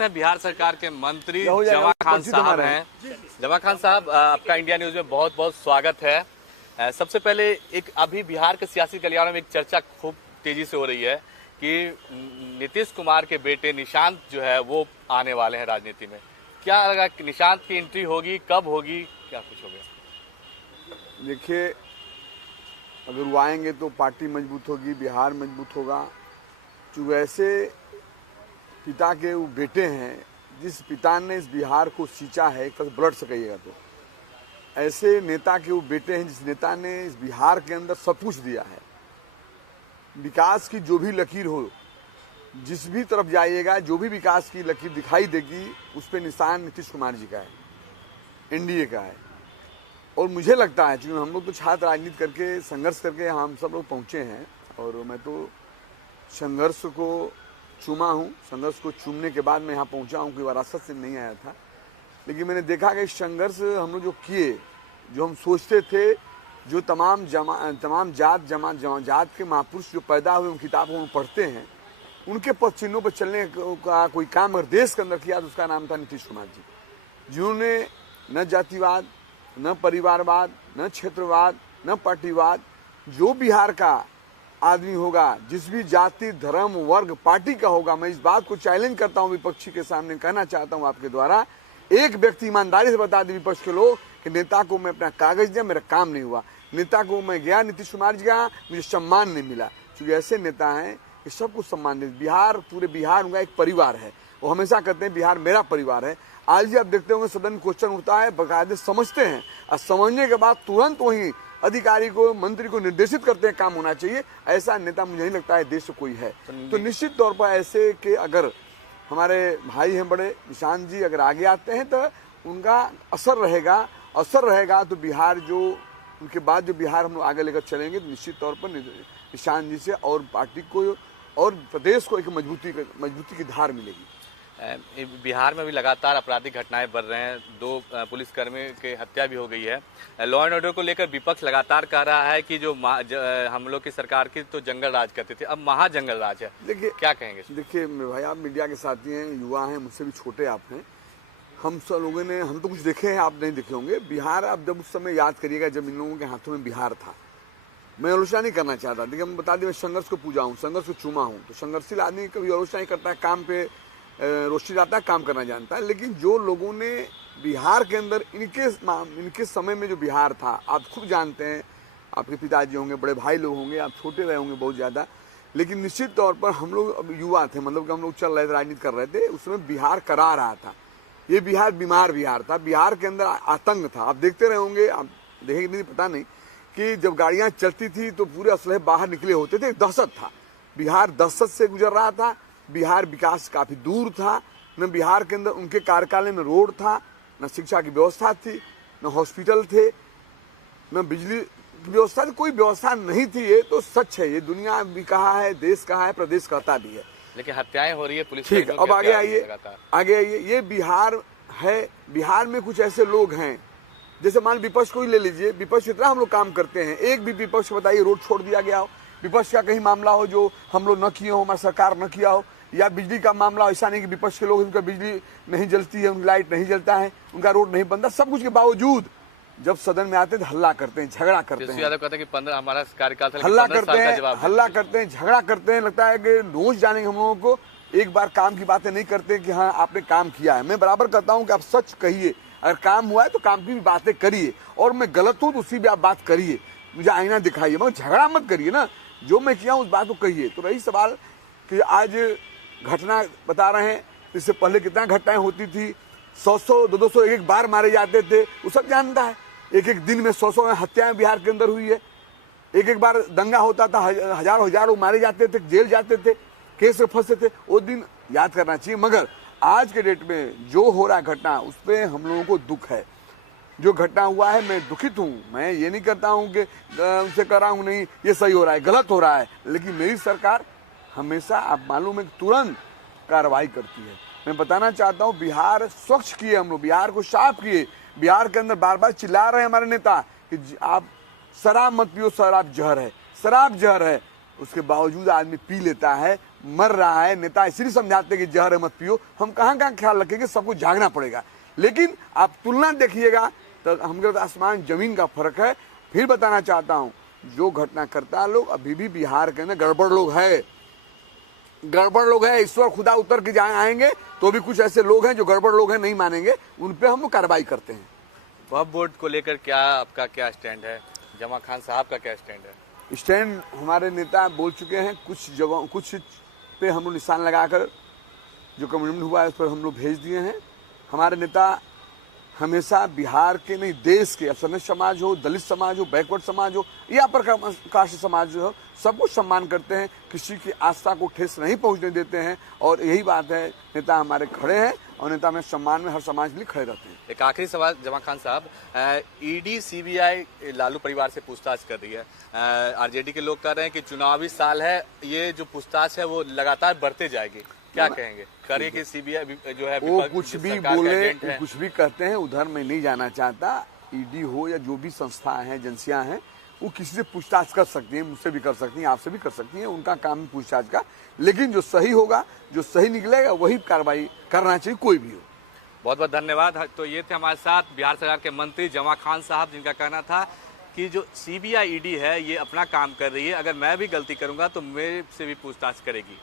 है बिहार सरकार के मंत्री जमा खान साहब हैं। जमा खान साहब, आपका इंडिया न्यूज में बहुत बहुत स्वागत है। सबसे पहले एक अभी बिहार के सियासी गलियारों में एक चर्चा खूब तेजी से हो रही है कि नीतीश कुमार के बेटे निशांत जो है वो आने वाले हैं राजनीति में। क्या लगा कि निशांत की एंट्री होगी, कब होगी, क्या कुछ होगा? देखिए, अगर वो आएंगे तो पार्टी मजबूत होगी, बिहार मजबूत होगा। जो ऐसे पिता के वो बेटे हैं, जिस पिता ने इस बिहार को सींचा है, कभी पलट सकेगा तो ऐसे नेता के वो बेटे हैं जिस नेता ने इस बिहार के अंदर सब कुछ दिया है। विकास की जो भी लकीर हो, जिस भी तरफ जाइएगा, जो भी विकास की लकीर दिखाई देगी, उस पर निशान नीतीश कुमार जी का है, एनडीए का है। और मुझे लगता है, क्योंकि हम लोग तो छात्र राजनीति करके संघर्ष करके हम सब लोग पहुंचे हैं, और मैं तो संघर्ष को चूमा हूँ। संघर्ष को चूमने के बाद मैं यहाँ पहुँचा हूँ, कोई विरासत से नहीं आया था। लेकिन मैंने देखा कि संघर्ष हम लोग जो किए, जो हम सोचते थे, जो तमाम जात के महापुरुष जो पैदा हुए, उन किताबों में पढ़ते हैं, उनके पद चिन्हों पर चलने का कोई काम अगर देश के अंदर किया तो उसका नाम था नीतीश कुमार जी, जिन्होंने न जातिवाद, न परिवारवाद, न क्षेत्रवाद, न पार्टीवाद, जो बिहार का आदमी होगा, जिस भी जाति, धर्म, वर्ग, पार्टी का होगा, मैं इस बात को चैलेंज करता हूं, विपक्षी के सामने कहना चाहता हूं आपके द्वारा, एक व्यक्ति ईमानदारी से बता दे विपक्ष के लोग कि नेता को मैं अपना कागज दिया, मेरा काम नहीं हुआ, नेता को मैं गया, नीतीश कुमार जी का, मुझे सम्मान नहीं मिला। क्योंकि ऐसे नेता हैं कि सबको सम्मान दे। बिहार, पूरे बिहार उनका एक परिवार है। वो हमेशा कहते हैं बिहार मेरा परिवार है। आज भी आप देखते होंगे सदन में क्वेश्चन उठता है, बाकायदे समझते हैं, और समझने के बाद तुरंत वही अधिकारी को, मंत्री को निर्देशित करते हैं काम होना चाहिए। ऐसा नेता मुझे नहीं लगता है देश में कोई है। तो निश्चित तौर पर ऐसे के अगर हमारे भाई हैं बड़े, निशांत जी अगर आगे आते हैं तो उनका असर रहेगा तो बिहार जो उनके बाद जो बिहार हम लोग आगे लेकर चलेंगे, तो निश्चित तौर पर निशांत जी से और पार्टी को और प्रदेश को एक मजबूती की धार मिलेगी। बिहार में भी लगातार आपराधिक घटनाएं बढ़ रहे हैं। 2 पुलिसकर्मी की हत्या भी हो गई है। लॉ एंड ऑर्डर को लेकर विपक्ष लगातार कह रहा है कि जो हम लोग की सरकार की तो जंगल राज करती थी, अब महाजंगल राज है। देखिए, क्या कहेंगे? देखिए भाई, आप मीडिया के साथी हैं, युवा हैं, मुझसे भी छोटे आप हैं। हम सब लोगों ने, हम तो कुछ देखे हैं, आप नहीं देखे होंगे। बिहार आप जब उस समय याद करिएगा जब इन लोगों के हाथों में बिहार था। मैं आलोचना नहीं करना चाहता, देखिए हम बता दें, मैं संघर्ष को पूजा हूँ, संघर्ष को चूमा हूँ। तो संघर्षशील आदमी कभी आलोचना नहीं करता है, काम पे रोशनी लाता है, काम करना जानता है। लेकिन जो लोगों ने बिहार के अंदर इनके समय में जो बिहार था, आप खुद जानते हैं, आपके पिताजी होंगे, बड़े भाई लोग होंगे, आप छोटे रहे होंगे बहुत ज़्यादा। लेकिन निश्चित तौर पर हम लोग अब युवा थे, मतलब कि हम लोग चल रहे थे, राजनीति कर रहे थे, उस समय बिहार करा रहा था। ये बिहार बीमार बिहार था। बिहार के अंदर आतंक था। आप देखते रहे होंगे, आप देखेंगे नहीं, पता नहीं, कि जब गाड़ियाँ चलती थी तो पूरे असलहे बाहर निकले होते थे। दहशत था, बिहार दहशत से गुजर रहा था। बिहार विकास काफी दूर था। न बिहार के अंदर उनके कार्यकाल में रोड था, न शिक्षा की व्यवस्था थी, न हॉस्पिटल थे, न बिजली की व्यवस्था थी, कोई व्यवस्था नहीं थी। ये तो सच है, ये दुनिया भी कहा है, देश कहा है, प्रदेश कहता भी है। लेकिन हत्याएं हो रही है पुलिस। ठीक है, अब आगे आइए। ये बिहार है। बिहार में कुछ ऐसे लोग हैं, जैसे मान विपक्ष को ही ले लीजिए। विपक्ष इतना हम लोग काम करते हैं, एक भी विपक्ष बताइए रोड छोड़ दिया गया हो, विपक्ष का कहीं मामला हो जो हम लोग न किए हो, हमारी सरकार न किया हो, या बिजली का मामला, ऐसा नहीं कि विपक्ष के लोग, उनका बिजली नहीं जलती है, उनकी लाइट नहीं जलता है, उनका रोड नहीं बनता, सब कुछ के बावजूद जब सदन में आते हैं तो हल्ला करते हैं, झगड़ा करते हैं। यादव कहते हैं कि 15 हमारा कार्यकाल था, हल्ला करते हैं, झगड़ा करते हैं। लगता है कि नोच जानेंगे हम लोगों को। एक बार काम की बातें नहीं करते कि हाँ आपने काम किया है। मैं बराबर कहता हूँ कि आप सच कहिए, अगर काम हुआ है तो काम की भी बातें करिए, और मैं गलत हूँ तो उसकी भी आप बात करिए, मुझे आईना दिखाइए, मगर झगड़ा मत करिए ना। जो मैं किया हूँ उस बात को कहिए। तो रही सवाल कि आज घटना बता रहे हैं, इससे पहले कितना घटनाएं होती थी, 100-100, 200-200 एक बार मारे जाते थे, वो सब जानता है। एक दिन में 100 हत्याएं बिहार के अंदर हुई है। एक बार दंगा होता था, हजारों लोग मारे जाते थे, जेल जाते थे, केस में फंसते थे। वो दिन याद करना चाहिए। मगर आज के डेट में जो हो रहा है घटना, उस पर हम लोगों को दुख है। जो घटना हुआ है, मैं दुखित हूँ। मैं ये नहीं करता हूँ कि उनसे कर रहा हूँ नहीं ये सही हो रहा है, गलत हो रहा है। लेकिन मेरी सरकार हमेशा, आप मालूम है, तुरंत कार्रवाई करती है। मैं बताना चाहता हूँ, बिहार स्वच्छ किए हम लोग, बिहार को साफ किए। बिहार के अंदर बार बार चिल्ला रहे हैं हमारे नेता कि आप शराब मत पियो, शराब जहर है, शराब जहर है। उसके बावजूद आदमी पी लेता है, मर रहा है, नेता इसलिए समझाते हैं कि जहर मत पियो। हम कहाँ कहाँ ख्याल रखेंगे, सबको जागना पड़ेगा। लेकिन आप तुलना देखिएगा तो हमको आसमान जमीन का फर्क है। फिर बताना चाहता हूँ, जो घटना करता लोग अभी भी बिहार के अंदर गड़बड़ लोग है, गड़बड़ लोग है। ईश्वर खुदा उतर के जाए आएंगे तो भी कुछ ऐसे लोग हैं जो गड़बड़ लोग हैं, नहीं मानेंगे, उन पे हम लोग कार्रवाई करते हैं। वक्फ बोर्ड को लेकर क्या आपका क्या स्टैंड है, जमा खान साहब का क्या स्टैंड है? स्टैंड हमारे नेता बोल चुके हैं, कुछ जगह कुछ पे हम लोग निशान लगाकर जो कम्युनिटी हुआ है उस पर हम लोग भेज दिए हैं। हमारे नेता हमेशा बिहार के नहीं, देश के असरनत समाज हो, दलित समाज हो, बैकवर्ड समाज हो या अपर कास्ट समाज हो, सबको सम्मान करते हैं, किसी की आस्था को ठेस नहीं पहुंचने देते हैं। और यही बात है, नेता हमारे खड़े हैं और नेता में सम्मान में हर समाज के लिए खड़े रहते हैं। एक आखिरी सवाल जमा खान साहब, ईडी सीबीआई लालू परिवार से पूछताछ कर रही है। आरजेडी के लोग कह रहे हैं कि चुनावी साल है, ये जो पूछताछ है वो लगातार बढ़ते जाएगी, क्या कहेंगे? करिए कि सीबीआई जो है वो कुछ भी बोले, कुछ भी कहते हैं, उधर मैं नहीं जाना चाहता। ईडी हो या जो भी संस्था है, एजेंसियां हैं, वो किसी से पूछताछ कर सकती हैं, मुझसे भी कर सकती हैं, आपसे भी कर सकती हैं, उनका काम है पूछताछ का। लेकिन जो सही होगा, जो सही निकलेगा वही कार्रवाई करना चाहिए, कोई भी हो। बहुत बहुत धन्यवाद। तो ये थे हमारे साथ बिहार सरकार के मंत्री जमा खान साहब, जिनका कहना था कि जो सीबीआई ईडी है ये अपना काम कर रही है, अगर मैं भी गलती करूंगा तो मेरे से भी पूछताछ करेगी।